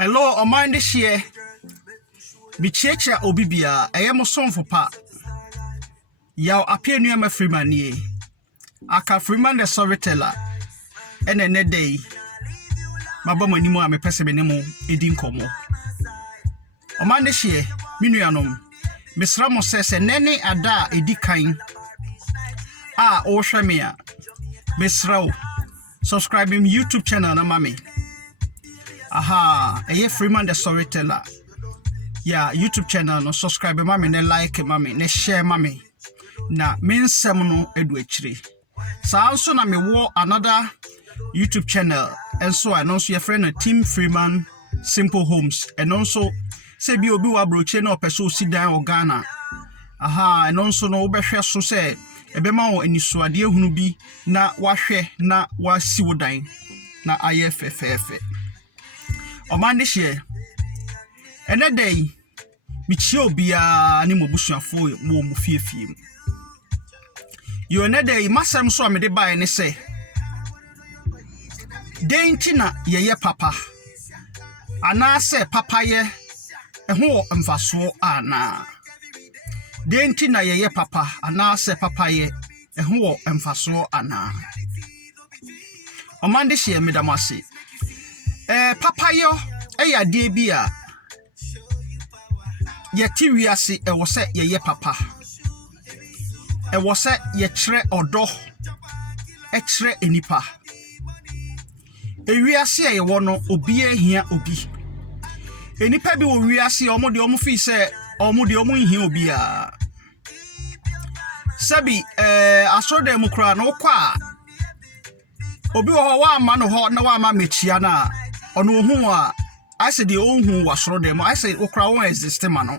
Hello, Oman this year. Bichecha Obibia, I am a son for pa. Yaw appear near my freeman ye. Akan freeman the storyteller. And a day. My bomber ni mo am a pessimemo, edin como. Oman this year, Minuanum. Miss Ramos says, and nene ada edikain. Oshamia. Miss Rao. Subscribe him YouTube channel na mami. Aha, a freeman the storyteller. Yeah, YouTube channel no subscribe mami, ne like mami, ne share mami. Na min semono edwechri. So also na me wo another YouTube channel. And so I know your friend Team Freeman Simple Homes. And also say bi obi wa broche na opeso si dan o Ghana. Aha, and also no obehwe so say ebema wo anisuade ehunu bi na wahwe na wasi wo dan na ayefefefe. Oman this year. And that day Michio bia ni mobusuafo wo mu fiefie. You another day masam so amede bae ne say Denti na Yeye Papa ana se papaye eho mfaso ana Denti na Yeye Papa ana se papaye eho mfaso ana Omande hye medamase papayo eya de bia yeti wiase ewo se Yeye Papa ewo se ye kire odo kire enipa ewiase ye wono obi ehia obi enipa bi wo wiase omo de omo fi se omo de omo nhia obi a sabi asode mu kra no kwa obi wo wa ama no ho na wa ama mechia na ono ohu a I said the ohu wasoro dem I said okra won exist ma no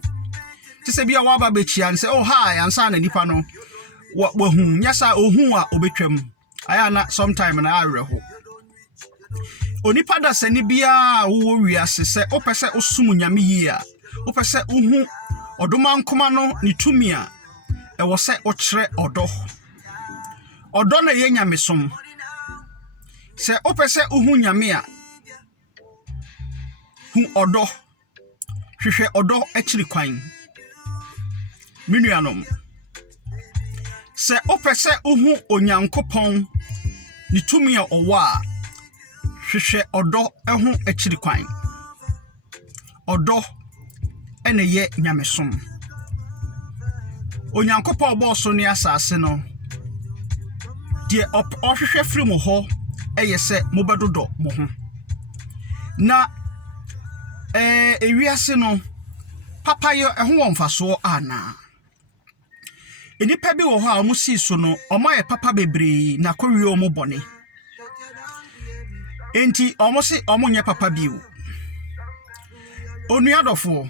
ti se bia wa ba bechia say oh hi ansa na nipa no wa hu nyasa ohu a obetwam aya na sometime na areho onipa da sani bia wo wiase se opese osum nyame yi a opese ohu odoma nkoma no ni tumi a ewo se okire odo na ye nyame som se opese ohu nyame a hu odo hwehwe odo akiri kwan minuanom se opese ohu onyankopon ni tumi a owo a hwehwe odo eho akiri kwan odo ene ye nyamesom onyankopon oboso ni asase no die ohwehwe firi mo ho eye se mobedodo mo ho na ewiase no papayo eho wonfaso ana enipa bi wo ho a mo si so no omaye papa bebree na kowie omo bone enti omo si omo nye papa biu onu adofo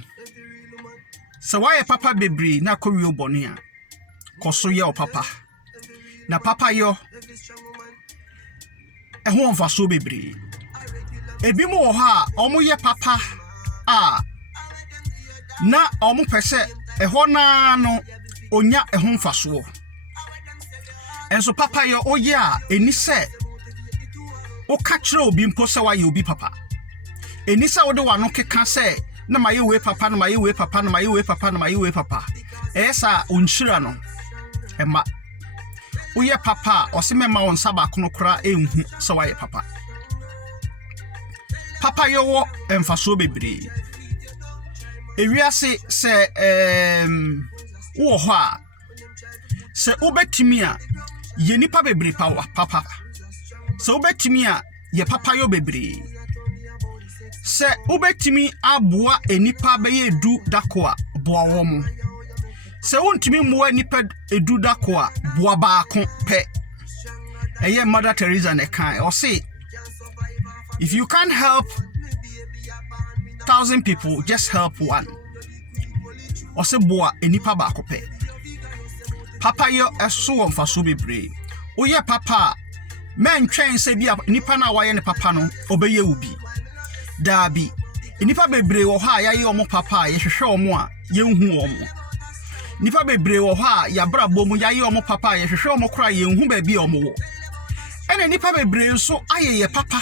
se waye papa bebree na kowie obone a koso ye o papa na papa yo eho wonfaso bebree ebi mo wo ha omo ye papa na omo pese eho na no onya eho mfaso enso papa yo oye a eni se o ka kire obi mpo se wa ye obi papa eni se wo de wa no keka se na maye we papa na maye we papa na maye we papa na maye we papa esa onhyira no ema oye papa o se mema won saba kono kra enhu se wa ye papa papa yo wo emfaso bebree ewiase se wo ho a se obetimi a ye nipa bebree papa se obetimi a ye papa yo bebree se obetimi aboa enipa be ye du dako a boa wo mo se wontimi mo enipa edu dako a boa baako pe eye Mother Teresa ne kan o say if you can't help 1,000 people, just help one. Or say boa enipa baako pe. Papa yo eso wonfaso bebree. Oye papa men twen se bia nipa na waye ne papa no obeye ubi. Dabi enipa bebree wo ha ya ye omo papa ye hwehwe omo a ye nhu omo. Nipa bebree wo ha ya brabo mu ya ye omo papa ye hwehwe omo kra ye nhu ba bi omo wo. Ene nipa bebree nso aye ye papa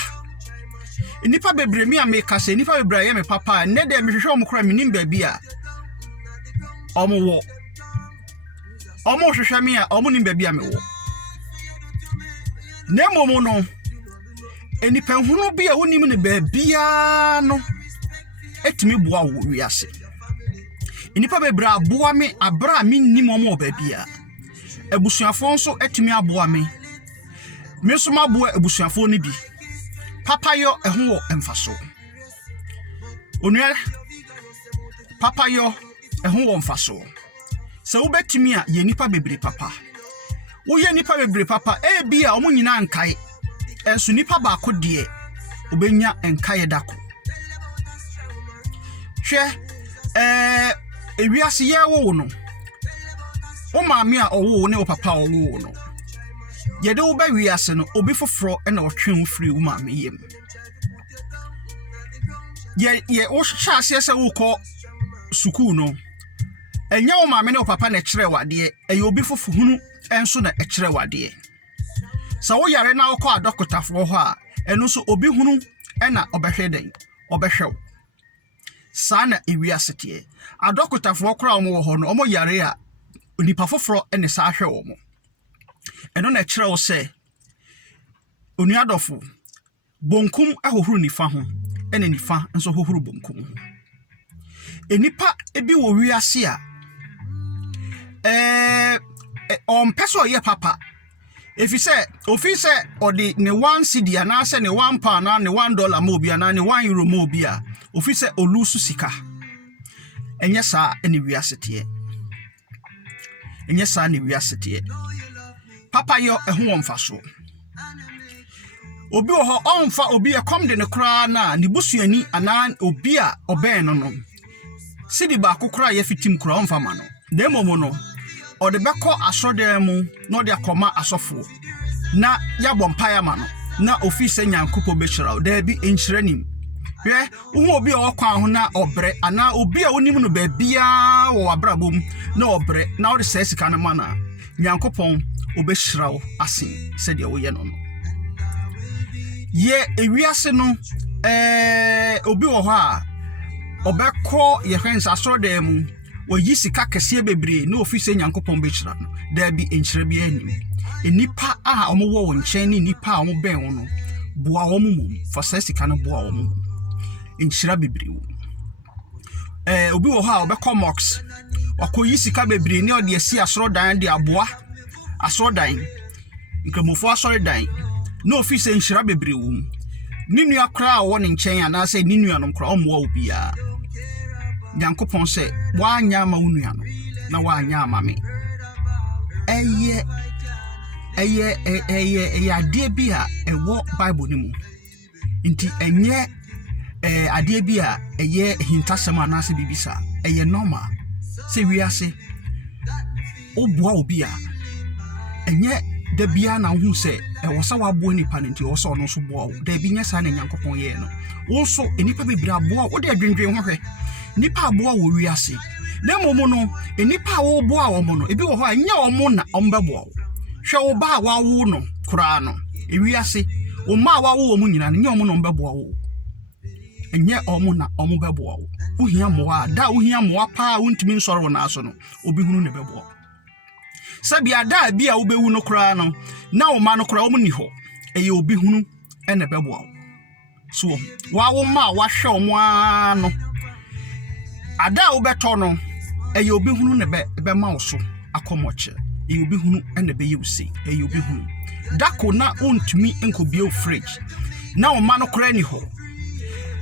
nipa bebree mi ameka se nipa bebree ye me papa ne de me hwehwe omkora minim baabi a omo hwehwe mi a omo nim baabi a me wo ne momo no enipa hunu bi a wonim ne baabi a no etimi boa wo wiase enipa bebree aboa me abra mi nim omo baabi a ebusuafo nso etimi aboa me nso maboa ebusuafo ne bi papayo eho wo emfaso onua papayo eho wo emfaso se wo betimi a ye nipa bebree papa wo ye nipa bebree papa bi a omo nyina nkae enso nipa ba ko de obenya enkae dako hwe ewiase ye wo no o maame a owo ne o papa owo no yede wo ba wiase no obi foforo na otwe wo free wo maame yem ye wo hyase se wo ko sukuu no enya wo maame ne o papa na kire wade e obi fofo hunu enso na kire wade sa wo yare na wo ko adokotafo ho a eno so obi hunu na obehwe den obehwe sa na ewiase tie adokotafo kora wo ho no omo yare a onipa foforo ne sa hwe wo mo eno na kire wo se onuadofo bonkum ahohuru nifa ho ene nifa nso hohuru bonkum enipa ebi wo wiase a on peso ye papa efise ofise odi ne 1 cedi ana se ne 1 pound na ne $1 mo bia na ne €1 mo bia ofise olusu sika enye sa ene wiase tie enye sa ne wiase tie papa yo eho wonfaso obi ho onfa obi e kom de ne kra na ne busuani ana obi a oben no sidi ba kokora ye fitim kra onfa ma no de momo no o de beko asode mu no de akoma asofo na ya bompaya ma no na ofise nyankopo bechira da bi enchiranim hwe wo obi a okwa ho na obre ana obi a onim no ba bia wo abrabom na obre na wo de sesika na ma na nyankopon obechira wo asen se de wo ye no no ye ewiase no obi wo ho a obekọ ye hwensa asode mu oyi sika kese bebree na ofise nyankopon bechira no da bi enchira bi anim enipa a omowo wo nchen ni nipa a omo ben wo no boa wo mum for sika no boa wo mum enchira bebree wo obi wo ha obekọ mox wakoyi sika bebree ne ode asi asrodan de aboa asrodan nkramofo asrodan na ofise enchira bebree wo ninu akra wo ne nchen ana se ninu anom kra omo wo bia Yankopon se wanya ma unua no na wanya ama me eye ade bi a ewo Bible ni mu nti enye ade bi a eye hintasem anase bibisa eye normal se wiase oboa obi a enye da bia na hu se ewo sa wabo nipa nti wo so no so boa da bi nya sa na Yankopon ye no wo so enipa bebira aboa wo de adwendwen ho hwe nipa aboa wo wiase na momo no enipa wo boa wo mo no ebi wo ho anya wo mo na ombeboa wo hwe wo ba wa wo no kura no ewiase wo ma wa wo mo nyina nya wo mo no ombeboa wo enye o mo na o mo beboa wo uhia mo a da uhia mo pa wontimi nsoro wo na aso no obi hunu ne beboa sabia da bia wo bewu no kura no na wo ma no kura wo mo ni ho eye obi hunu ene beboa wo so wa wo ma wa hwe o mo ano ada obeto no eye obi hunu ne be ma wo so akomoche eye obi hunu ene be yewse eye obi hunu dako na ontumi enkobie fridge na o ma no kora ni ho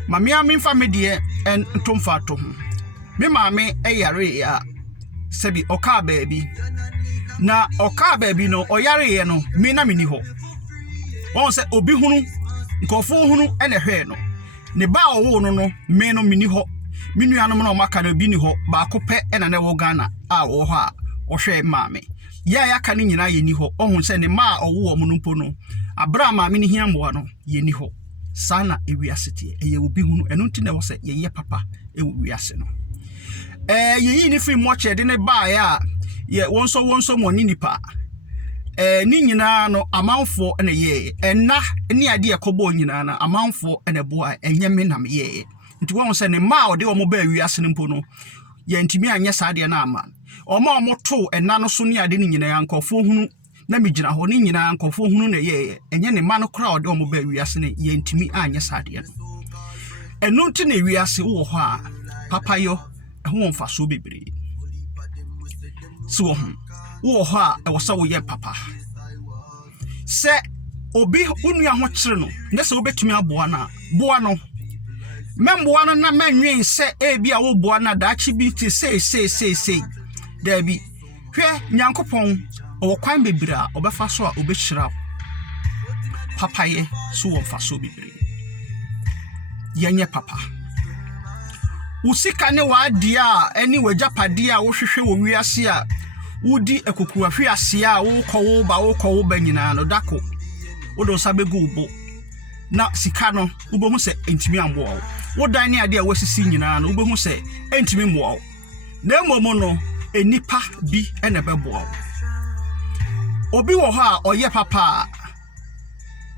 mame amfa medie en ntomfa to ho me mame eyare ya sebi oka baabi na oka baabi no oyare ye no me na meni ho won se obi hunu nkofo hunu ene hwe no ne ba owo no no me no meni ho minu anom na maka na bi ni ho ba ko pe ena na wo Ghana a wo ho a wo hwe maame ya ka ni nyina ye ni ho ohun se ne ma owo wo no mpo no abra maame ni hia mboa no ye ni ho sana ewiasete eye obi hunu eno nti na wo se yeye papa e wiase no ye yi ni free moche de ne ba ya ye wonso mo ni nipa ni nyina no amanfo na ye enna ni ade ekobo nyina na amanfo na boa enye me na me ye nti won se ne ma ode omo ba wiase ne mpo no ye ntimi anye saade na ama omo to enna no so ni ade ni nyina yankofo hunu na me gina ho ni nyina yankofo hunu na ye enye ne ma no kra ode omo ba wiase ne ye ntimi anye saade no enu nti na wiase wo ho a papayo ho mfa so bebree so wo ho a e wo sa wo ye papa se obi unua ho kire no ne se obetumi aboa na boa no memboa no na manwen se ebi a wo boa na daachi bi ti sei da bi hwe nyankopon o kwan bebree a obefa so a obehira papaye so wo mfa so bebree yenye papa usika ne waade a eni wajapade a wo hwehwe wo wiase a wudi ekokuwa hwe ase a wo kɔ wo ba nyina no dako wo do sabegu ubo na sika no ubohu se entimi amboa wo dan ne ade a wasisi nyina no ubohu se entimi mboa na emomo no enipa bi ene beboa obi wo ho a oye papa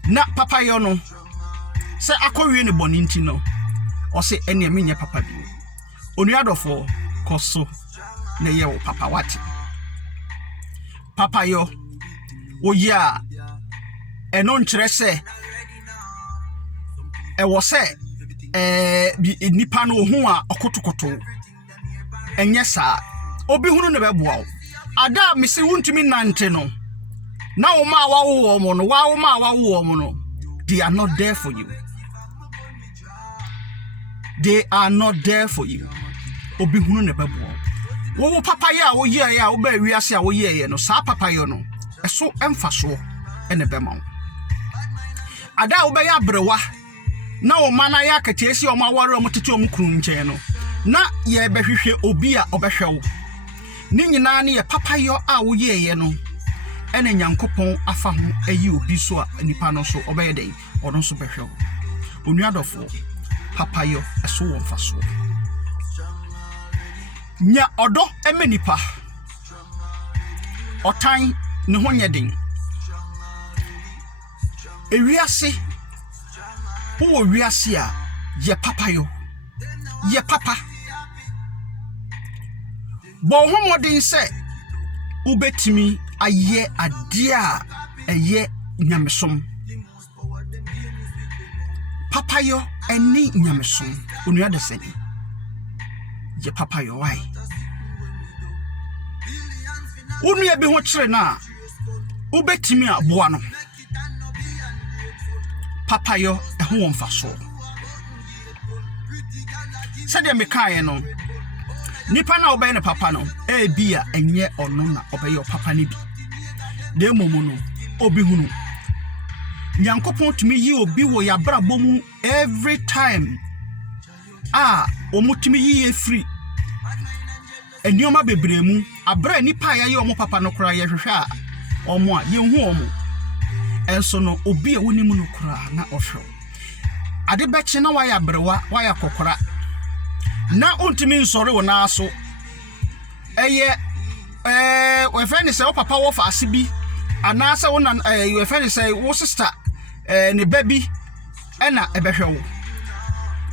na papa yo no se akɔwie ne bɔne nti no ɔse ene menye papa bi onuadofo koso na ye wo papa wate papa yo oyi a eno nkyerɛ sɛ ɛwɔ sɛ nipa no ohu a ɔkotokoto enye saa obi hunu ne bɛboa ada mesi wuntumi nante no na wo ma wawo mo no wa wo ma wawo mo no they are not there for you. They are not there for you. Obi hunu ne bɛboa wo papa ya wo ye ya wo ba wiase a wo ye no saa papa yo no ɛso ɛmfa so ɛne bɛma wo ada wo ba ya brewa na wo mana ya katiesi o ma ware o motete o mukuru nkyɛn no na ye bɛhwehwɛ obi a ɔbɛhwɛ wo ni nyina ne ye papa yo a wo ye no ɛne nyankopɔn afa ho ayi obi so a nipa no so ɔbɛyɛ den ɔno so bɛhwɛ wo onuadɔfo papa yo ɛso wo mfa so nya odo emenipa otan ne ho nyeden ewiase wo wiase a ye papa yo ye papa bo ho modin se ubetimi aye ade a eye nyamesom papa yo eni nyamesom onuade seni ye papa yo why unu ye bi ho kire na ubetimi aboa no papa yo ho wonfa so sade me kae no nipa na obey ne papa no e bia enye ono na obey your papa ni bi de momu no obi hunu nyankopon tumi yi obi wo ya brabo mu every time omutumi yi free enioma bebree mu abra nipa ya ye omo papa no kura ye hwehwe a omo a ye hu omo enso no obi e woni mu no kura na ohwe ade beche na waya brewa waya kokora na ontumi nsore wo na aso eye we friend say o papa wo fa ase bi ana say wo na we friend say wo sister ne baby ena ebehwe wo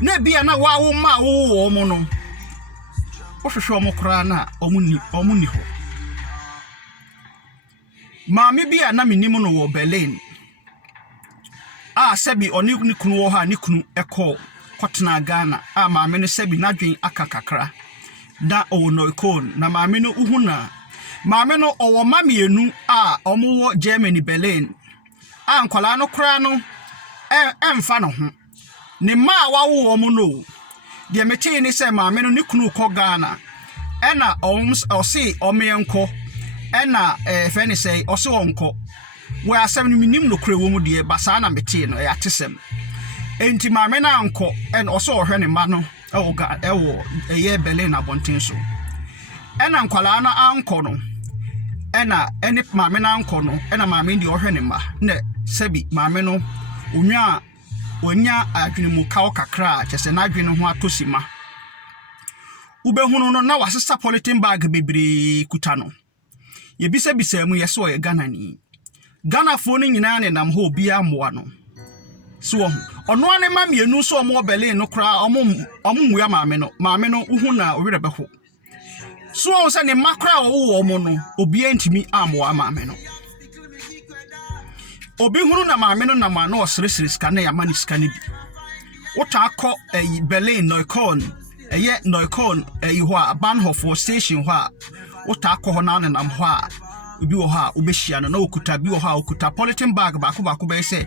na bia na wa wo ma wo mo no wo hwehwe mo kra na omuni ho maami bia na menim no wo Berlin sebi oni ni kunu wo ha ni kunu ekọ kotena Ghana maami no sebi nadwen akakakra da o no ikon na maami no uhuna maami no owo mamienu omo wo Germany Berlin nkwala no kra no emfa no ho ne ma wawo omo no de meti ni se maami no ni kunu kọ Ghana ena osi omenko ena feni say osi onko we asem ni minim no kure wo mu de basa na meti no atesem enti maami na anko en osi ohwe ne ma no ewo eye Berlin abonten so ena nkwala na anko no ena eni maami na anko no ena maami ndi ohwe ne ma ne sebi maami no onya adwene mu kawo kakra kyese na adwene ho atosima ubehunu no na wasesa polythene bag bebree kuta no ye bisa mu yeso ye Ghana ni Ghana phone nyina ne nam ho bia mmoa no so ono ane ma mienu so omo Berlin no kra omo ya maame no uhu na owere beho so on se ne makra wo omo no obi antimi ammoa maame no obi hunu na maame no na ma no osresre ska na ya mani ska ne bi wota akọ Berlin Neukölln ho a Bahnhof station ho a wota akọ ho na nam ho a obi wo ha obehia no na okuta bi wo ha okuta polythene bag baako be se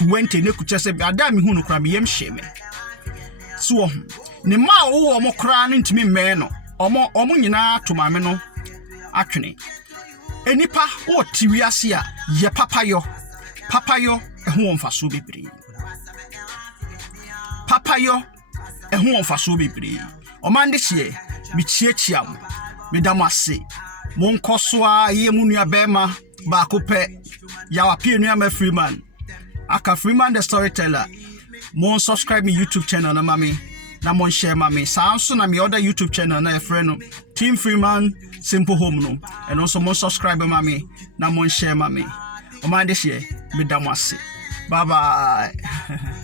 20 ne kucha se bi ada mi hunu kra me yem hye me so ne ma wo mo kra no ntimi me no omo nyina to maame no atwene enipa wo tiwiase a ye papayo eho mfaso bebree papayo eho mfaso bebree omande hye mi chiachiam me damase mon kosoa ye munua bema ba kope ya wapie nua ma Freeman Akan Freeman the storyteller. Mon subscribe me YouTube channel na mami na mon share mami so na me other YouTube channel na friend Team Freeman Simple Home no and also mon subscribe mami na mon share mami o mind this year me damase bye bye